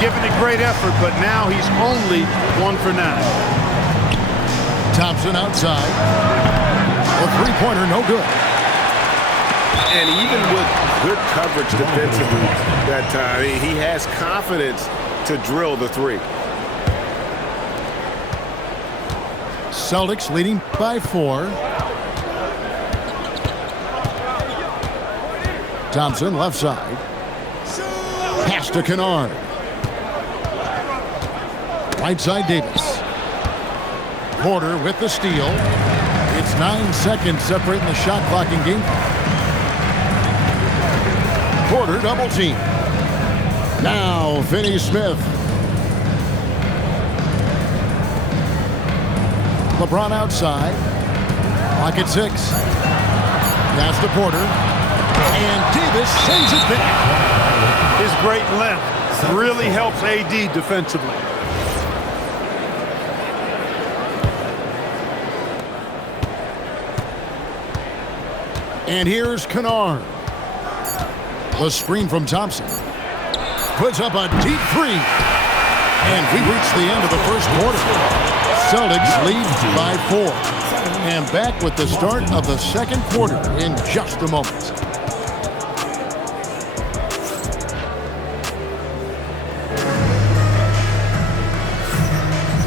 given it great effort, but now he's only 1 for 9. Thompson outside. A three-pointer, no good. And even with good coverage defensively that time, he has confidence to drill the three. Celtics leading by 4. Thompson left side. Pass to Kennard. Right side Davis. Porter with the steal. It's 9 seconds separating the shot clock and game. Porter double team. Now Finney-Smith. LeBron outside. Clock at 6. Pass to Porter. And Davis sends it back. His great length really helps AD defensively. And here's Kennard. The screen from Thompson. Puts up a deep three. And we reach the end of the first quarter. Celtics lead by 4. And back with the start of the second quarter in just a moment.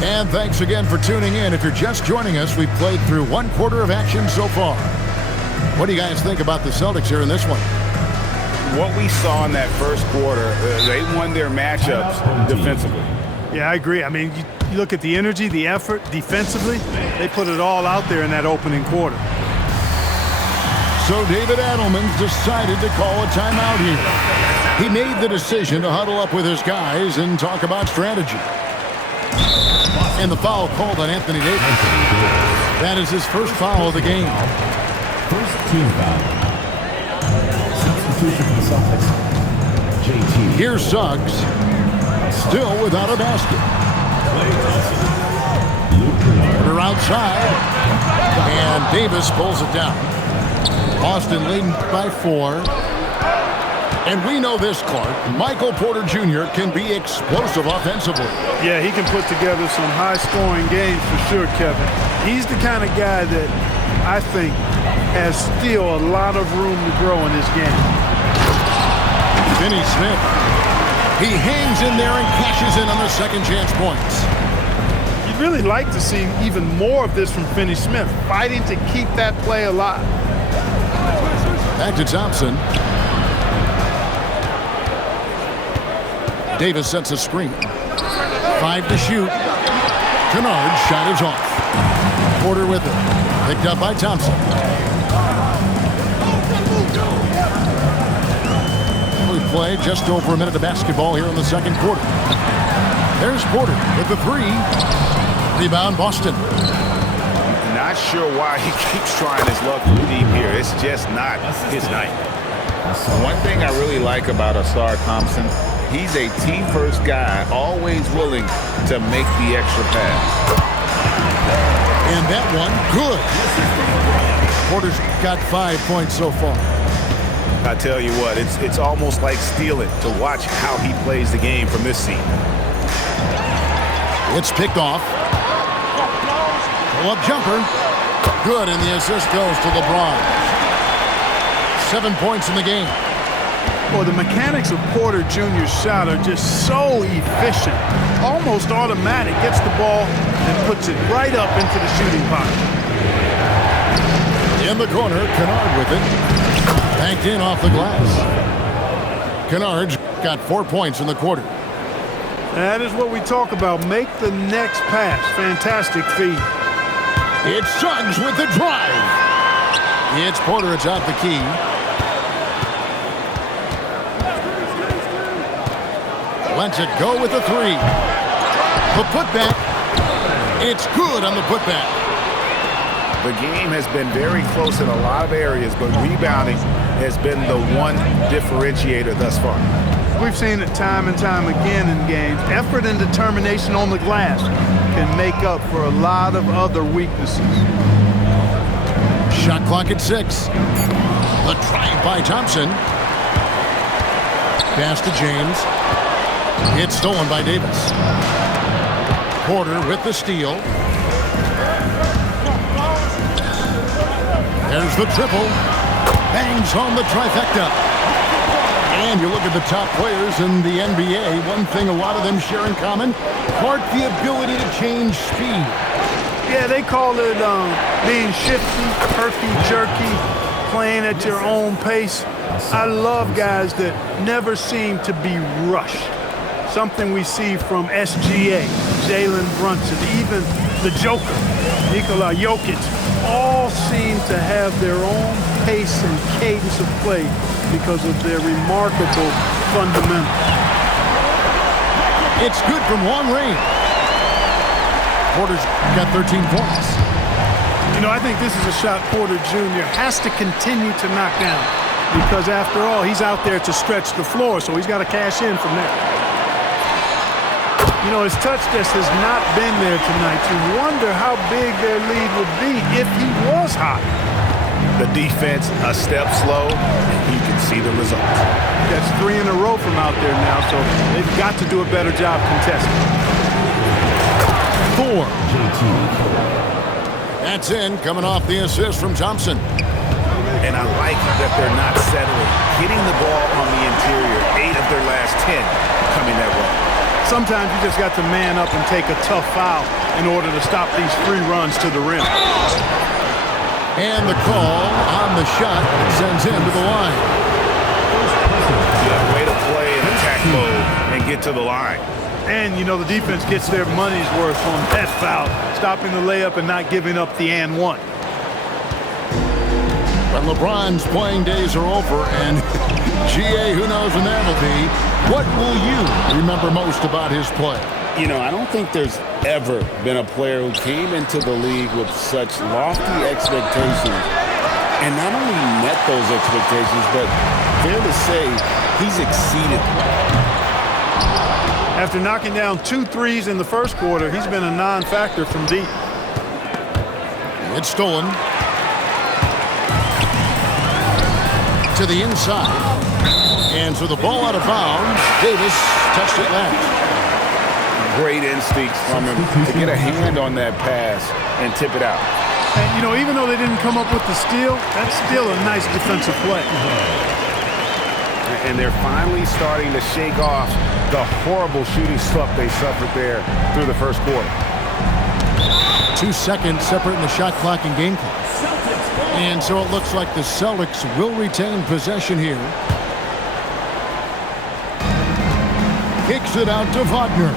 And thanks again for tuning in. If you're just joining us, we've played through 1 quarter of action so far. What do you guys think about the Celtics here in this one? What we saw in that first quarter, they won their matchups defensively. Yeah, I agree. I mean, you look at the energy, the effort defensively, they put it all out there in that opening quarter. So David Adelman decided to call a timeout here. He made the decision to huddle up with his guys and talk about strategy. And the foul called on Anthony Davis. That is his first foul of the game. First team foul. Substitution for the Celtics. JT. Here's Suggs. Still without a basket. Porter outside. And Davis pulls it down. Boston leading by 4. And we know this, Clark. Michael Porter Jr. can be explosive offensively. Yeah, he can put together some high-scoring games for sure, Kevin. He's the kind of guy that I think has still a lot of room to grow in this game. Finney-Smith. He hangs in there and cashes in on the second chance points. You'd really like to see even more of this from Finney-Smith, fighting to keep that play alive. Back to Thompson. Davis sets a screen. 5 to shoot. Kennard shot is off. Porter with it. Picked up by Thompson. We play just over a minute of basketball here in the second quarter. There's Porter with the 3. Rebound Boston. Not sure why he keeps trying his luck from deep here. It's just not his night. One thing I really like about Ausar Thompson, he's a team-first guy, always willing to make the extra pass. And that one, good. Porter's got 5 points so far. I tell you what, it's almost like stealing to watch how he plays the game from this seat. It's picked off. Pull-up jumper. Good, and the assist goes to LeBron. 7 points in the game. Well, the mechanics of Porter Jr.'s shot are just so efficient. Almost automatic. Gets the ball and puts it right up into the shooting pocket. In the corner, Kennard with it. Banked in off the glass. Kennard's got 4 points in the quarter. That is what we talk about. Make the next pass. Fantastic feed. It's Suggs with the drive. It's Porter atop the key. Lets it go with the 3. The putback. It's good on the putback. The game has been very close in a lot of areas, but rebounding has been the one differentiator thus far. We've seen it time and time again in games. Effort and determination on the glass can make up for a lot of other weaknesses. Shot clock at 6. The drive by Thompson. Pass to James. It's stolen by Davis. Porter with the steal. There's the triple. Bangs home the trifecta. And you look at the top players in the NBA, one thing a lot of them share in common, part the ability to change speed. Yeah, they call it being shifty, herky-jerky, playing at your own pace. I love guys that never seem to be rushed. Something we see from SGA, Jalen Brunson, even the Joker, Nikola Jokic, all seem to have their own pace and cadence of play because of their remarkable fundamentals. It's good from long range. Porter's got 13 points. You know, I think this is a shot Porter Jr. has to continue to knock down because, after all, he's out there to stretch the floor, so he's got to cash in from there. You know, his touch just has not been there tonight. You wonder how big their lead would be if he was hot. The defense a step slow, and you can see the result. That's 3 in a row from out there now, so they've got to do a better job contesting. 4. That's in, coming off the assist from Thompson. And I like that they're not settling. Hitting the ball on the interior, 8 of their last 10 coming that way. Sometimes you just got to man up and take a tough foul in order to stop these free runs to the rim. And the call on the shot sends him to the line. Yeah, way to play in attack mode and get to the line. And, you know, the defense gets their money's worth on that foul, stopping the layup and not giving up the and one. But LeBron's playing days are over, and GA, who knows when that'll be. What will you remember most about his play? You know, I don't think there's ever been a player who came into the league with such lofty expectations and not only met those expectations, but fair to say he's exceeded them. After knocking down 2 threes in the first quarter, he's been a non-factor from deep. It's stolen. To the inside. And so the ball out of bounds. Davis touched it last. Great instincts from him to get a hand on that pass and tip it out. And, you know, even though they didn't come up with the steal, that's still a nice defensive play. And they're finally starting to shake off the horrible shooting slump they suffered there through the first quarter. 2 seconds separating the shot clock and game clock. And so it looks like the Celtics will retain possession here. Kicks it out to Wagner.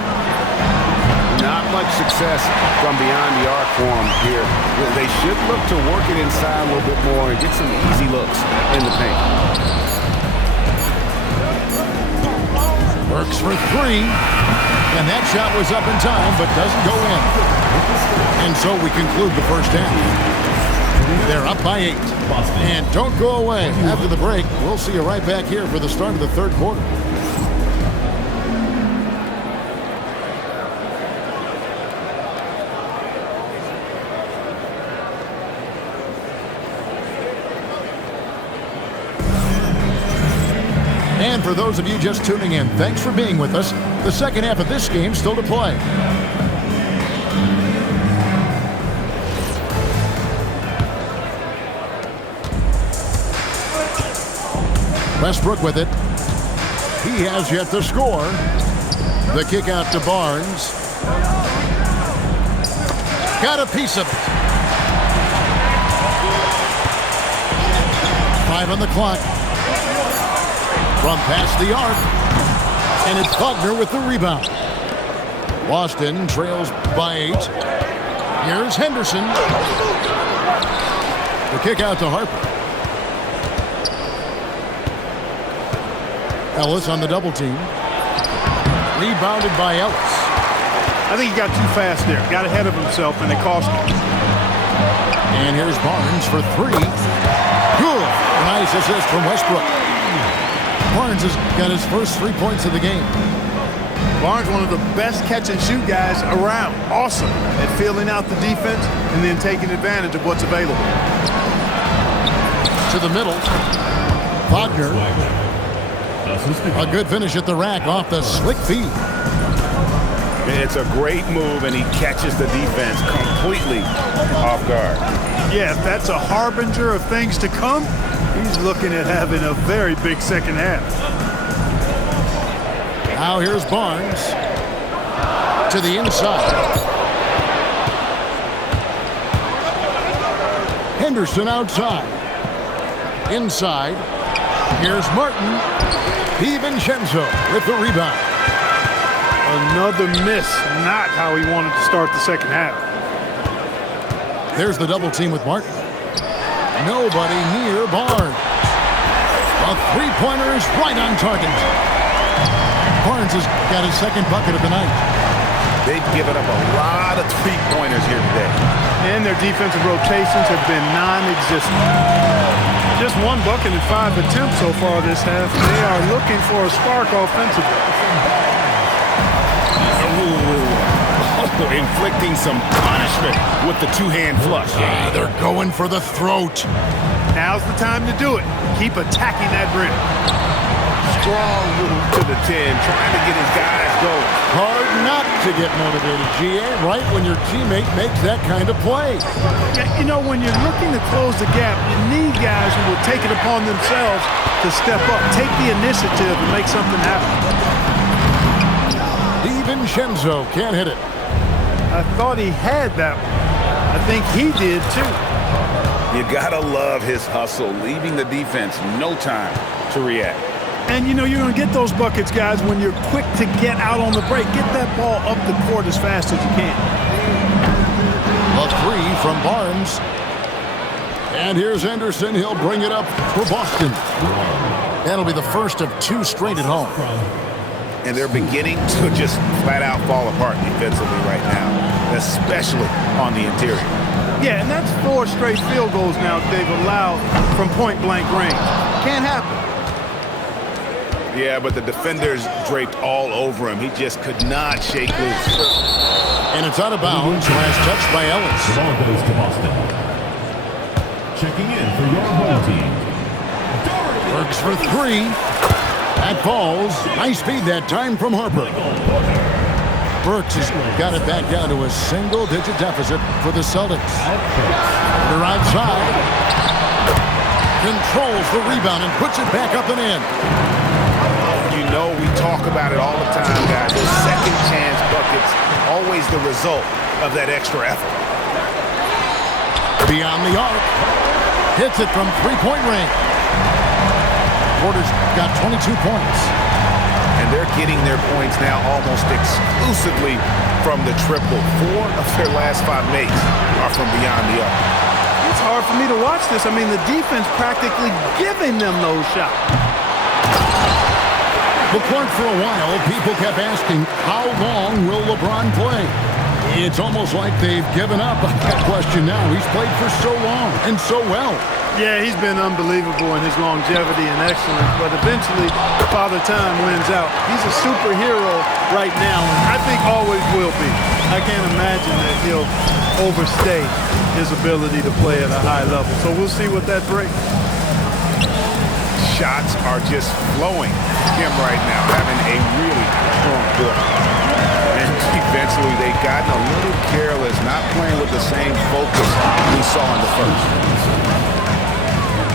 Not much success from beyond the arc for him here. They should look to work it inside a little bit more and get some easy looks in the paint. Works for 3. And that shot was up in time, but doesn't go in. And so we conclude the first half. They're up by 8. And don't go away. After the break, we'll see you right back here for the start of the third quarter. And for those of you just tuning in, thanks for being with us. The second half of this game still to play. Westbrook with it. He has yet to score. The kick out to Barnes. Got a piece of it. 5 on the clock. From past the arc. And it's Wagner with the rebound. Boston trails by 8. Here's Henderson. The kick out to Harper. Ellis on the double team. Rebounded by Ellis. I think he got too fast there. Got ahead of himself, and it cost him. And here's Barnes for 3. Good. Nice assist from Westbrook. Barnes has got his first 3 points of the game. Barnes, one of the best catch-and-shoot guys around. Awesome at filling out the defense and then taking advantage of what's available. To the middle. Wagner. A good finish at the rack off the slick feed. It's a great move, and he catches the defense completely off guard. Yeah, if that's a harbinger of things to come, he's looking at having a very big second half. Now here's Barnes to the inside. Henderson outside. Inside. Here's Martin. DiVincenzo with the rebound. Another miss. Not how he wanted to start the second half. There's the double team with Martin. Nobody near Barnes. A three-pointer is right on target. Barnes has got his second bucket of the night. They've given up a lot of three-pointers here today. And their defensive rotations have been non-existent. Just one bucket in 5 attempts so far this half. They are looking for a spark offensively. Inflicting some punishment with the two-hand flush. They're going for the throat. Now's the time to do it. Keep attacking that rim. Strong move to the 10, trying to get his guys going. Hard not to get motivated, GA, right when your teammate makes that kind of play. Yeah, you know, when you're looking to close the gap, you need guys who will take it upon themselves to step up, take the initiative, and make something happen. DiVincenzo can't hit it. I thought he had that one. I think he did, too. You gotta love his hustle, leaving the defense no time to react. And, you know, you're going to get those buckets, guys, when you're quick to get out on the break. Get that ball up the court as fast as you can. A three from Barnes. And here's Henderson. He'll bring it up for Boston. That'll be the first of 2 straight at home. And they're beginning to just flat out fall apart defensively right now, especially on the interior. Yeah, and that's 4 straight field goals now they've allowed from point-blank range. Can't happen. Yeah, but the defenders draped all over him. He just could not shake loose. And it's out of bounds. Last touch by Ellis. The ball goes to Boston. Checking in for your home team. Works for 3. That falls. Nice feed that time from Harper. Burks has got it back down to a single-digit deficit for the Celtics. The right side. Controls the rebound and puts it back up and in. You know, we talk about it all the time, guys. Those second chance buckets, always the result of that extra effort. Beyond the arc. Hits it from three-point range. Porter's got 22 points. And they're getting their points now almost exclusively from the triple. 4 of their last 5 makes are from beyond the arc. It's hard for me to watch this. I mean, the defense practically giving them those shots. Before for a while, people kept asking, how long will LeBron play? It's almost like they've given up on that question now. He's played for so long and so well. Yeah, he's been unbelievable in his longevity and excellence, but eventually, Father Time wins out. He's a superhero right now, and I think always will be. I can't imagine that he'll overstay his ability to play at a high level. So we'll see what that brings. Shots are just flowing him right now, having a really strong quarter. And eventually they've gotten a little careless, not playing with the same focus we saw in the first.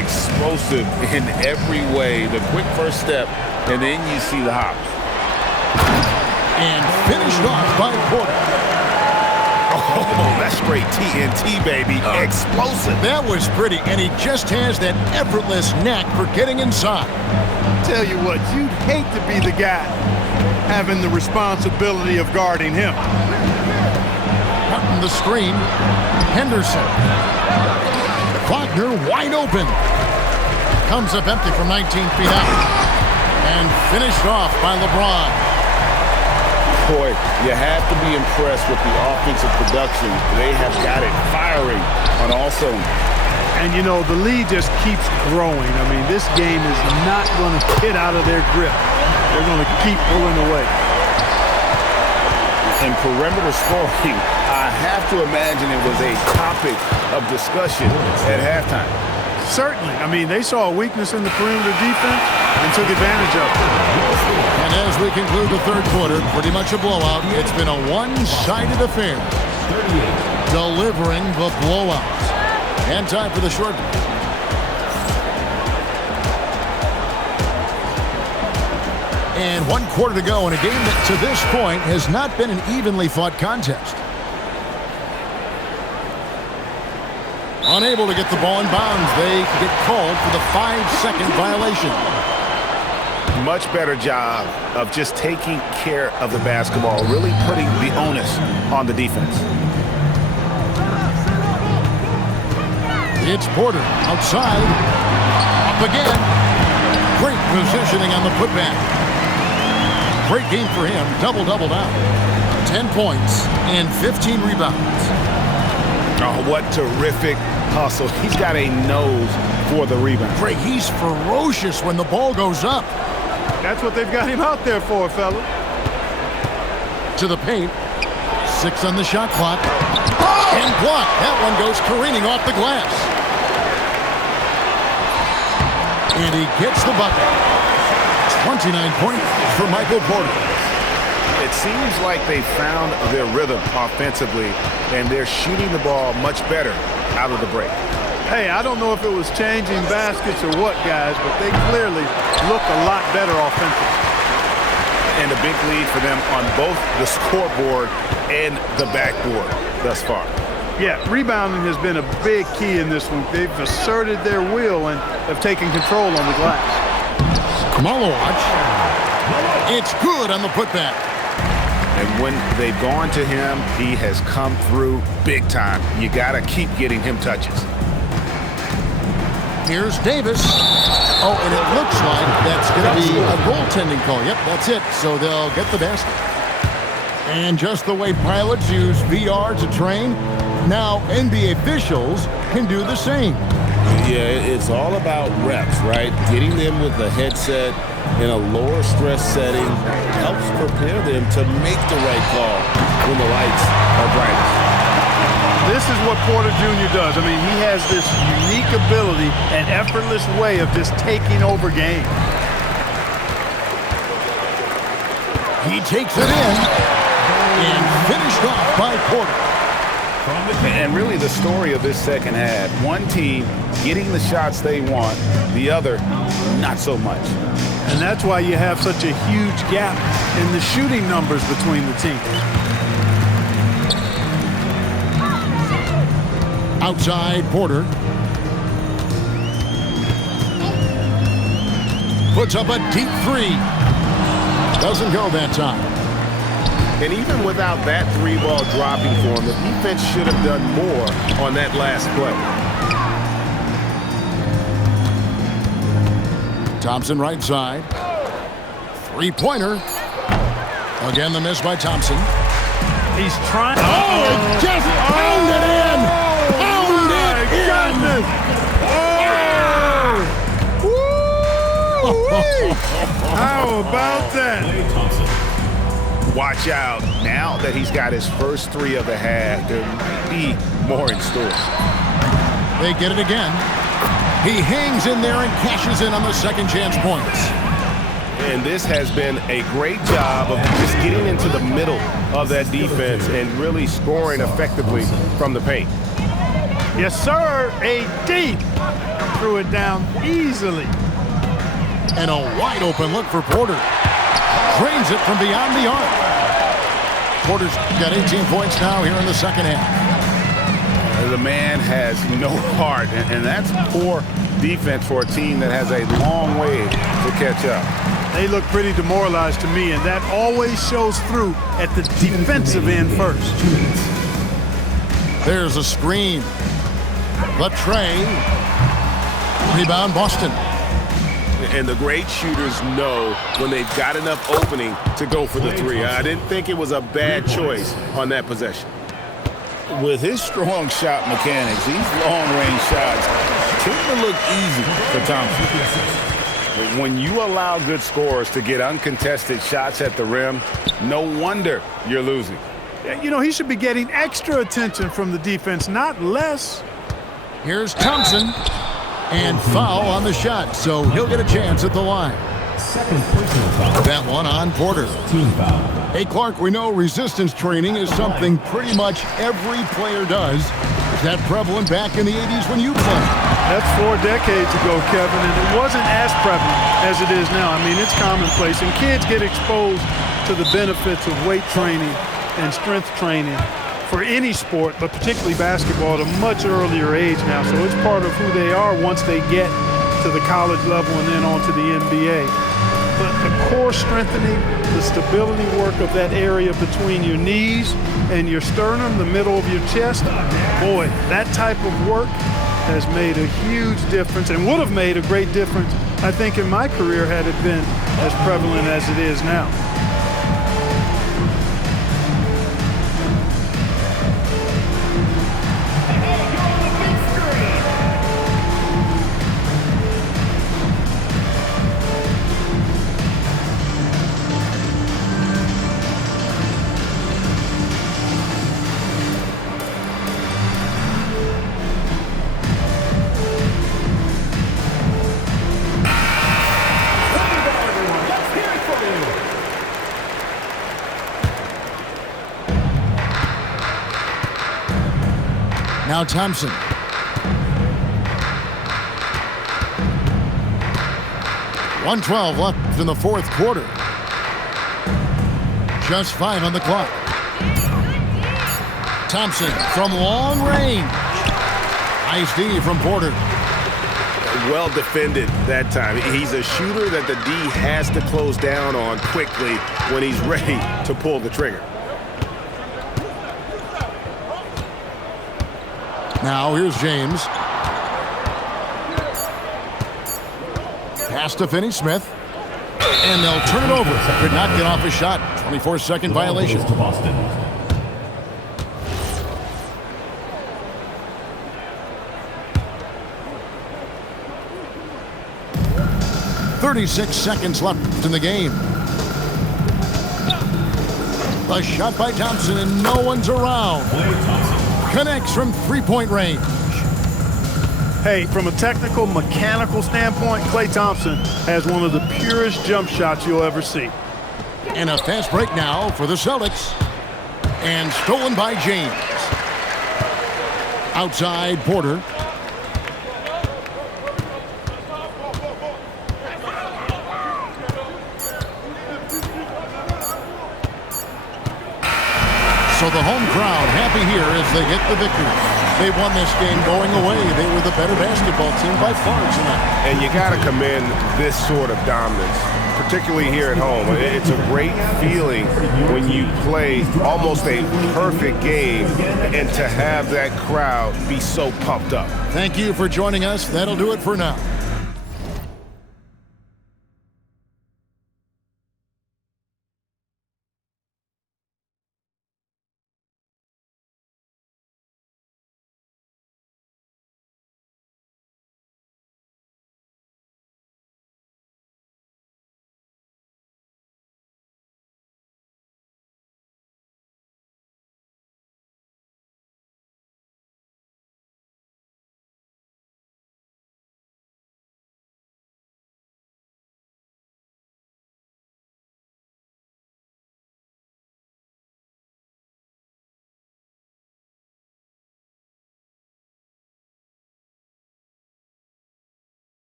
Explosive in every way, the quick first step, and then you see the hops. And finished off by Porter. Oh, that's straight TNT, baby. Explosive. That was pretty, and he just has that effortless knack for getting inside. Tell you what, you'd hate to be the guy having the responsibility of guarding him. Cutting the screen. Henderson. Wagner wide open. Comes up empty from 19 feet out. And finished off by LeBron. Boy, you have to be impressed with the offensive production. They have got it firing on all cylinders. And, you know, the lead just keeps growing. I mean, this game is not going to get out of their grip. They're going to keep pulling away. And perimeter scoring, I have to imagine it was a topic of discussion at halftime. Certainly. I mean, they saw a weakness in the perimeter defense and took advantage of it. And as we conclude the third quarter, pretty much a blowout. It's been a one-sided affair. Delivering the blowout. And time for the short. And 1 quarter to go in a game that to this point has not been an evenly fought contest. Unable to get the ball in bounds, they get called for the 5-second violation. Much better job of just taking care of the basketball, really putting the onus on the defense. It's Porter outside. Up again. Great positioning on the putback. Great game for him. Double-double now. 10 points and 15 rebounds. Oh, what terrific hustle. He's got a nose for the rebound. Greg, he's ferocious when the ball goes up. That's what they've got him out there for, fella. To the paint. 6 on the shot clock. And blocked. That one goes careening off the glass. And he gets the bucket. 29 points for Michael Porter. It seems like they found their rhythm offensively, and they're shooting the ball much better out of the break. Hey, I don't know if it was changing baskets or what, guys, but they clearly look a lot better offensively. And a big lead for them on both the scoreboard and the backboard thus far. Yeah, rebounding has been a big key in this one. They've asserted their will and have taken control on the glass. Malowatch. It's good on the putback. And when they've gone to him, he has come through big time. You got to keep getting him touches. Here's Davis. Oh, and it looks like that's going to be a goaltending call. Yep, that's it. So they'll get the basket. And just the way pilots use VR to train, now NBA officials can do the same. Yeah, it's all about reps, right? Getting them with a headset in a lower stress setting helps prepare them to make the right call when the lights are brightest. This is what Porter Jr. does. I mean, he has this unique ability and effortless way of just taking over games. He takes it in and finished off by Porter. And really the story of this second half, one team getting the shots they want, the other not so much. And that's why you have such a huge gap in the shooting numbers between the teams. Outside, Porter. Puts up a deep 3. Doesn't go that time. And even without that 3-ball dropping for him, the defense should have done more on that last play. Thompson right side. 3-pointer. Again, the miss by Thompson. He's trying. Oh, just pounded in! Pounded in! Oh! How about that? Watch out. Now that he's got his first 3 of the half, there may be more in store. They get it again. He hangs in there and cashes in on the second chance points. And this has been a great job of just getting into the middle of that defense and really scoring effectively from the paint. Yes, sir. AD threw it down easily. And a wide open look for Porter. Drains it from beyond the arc. Porter's got 18 points now here in the second half. The man has no heart, and that's poor defense for a team that has a long way to catch up. They look pretty demoralized to me, and that always shows through at the defensive end first. There's a screen. The tray. Rebound, Boston. And the great shooters know when they've got enough opening to go for the 3. I didn't think it was a bad choice on that possession. With his strong shot mechanics, these long-range shots tend to look easy for Thompson. When you allow good scorers to get uncontested shots at the rim, no wonder you're losing. You know, he should be getting extra attention from the defense, not less. Here's Thompson. And foul on the shot, so he'll get a chance at the line. Second personal foul. That one on Porter. Team foul. Hey, Clark, we know resistance training is something pretty much every player does. Is that prevalent back in the 80s when you played? That's 4 decades ago, Kevin, and it wasn't as prevalent as it is now. I mean, it's commonplace, and kids get exposed to the benefits of weight training and strength training for any sport, but particularly basketball, at a much earlier age now. So it's part of who they are once they get to the college level and then on to the NBA. But the core strengthening, the stability work of that area between your knees and your sternum, the middle of your chest, boy, that type of work has made a huge difference and would have made a great difference, I think, in my career had it been as prevalent as it is now. Now Thompson. .112 left in the fourth quarter. Just 5 on the clock. Thompson from long range. Nice D from Porter. Well defended that time. He's a shooter that the D has to close down on quickly when he's ready to pull the trigger. Now here's James. Pass to Finney-Smith. And they'll turn it over. Could not get off a shot. 24-second violation. To Boston. 36 seconds left in the game. A shot by Thompson and no one's around. Connects from three-point range. Hey, from a technical, mechanical standpoint, Klay Thompson has one of the purest jump shots you'll ever see. And a fast break now for the Celtics. And stolen by James. Outside Porter. So the home crowd happy here as they get the victory. They won this game going away. They were the better basketball team by far tonight. And you got to commend this sort of dominance, particularly here at home. It's a great feeling when you play almost a perfect game and to have that crowd be so pumped up. Thank you for joining us. That'll do it for now.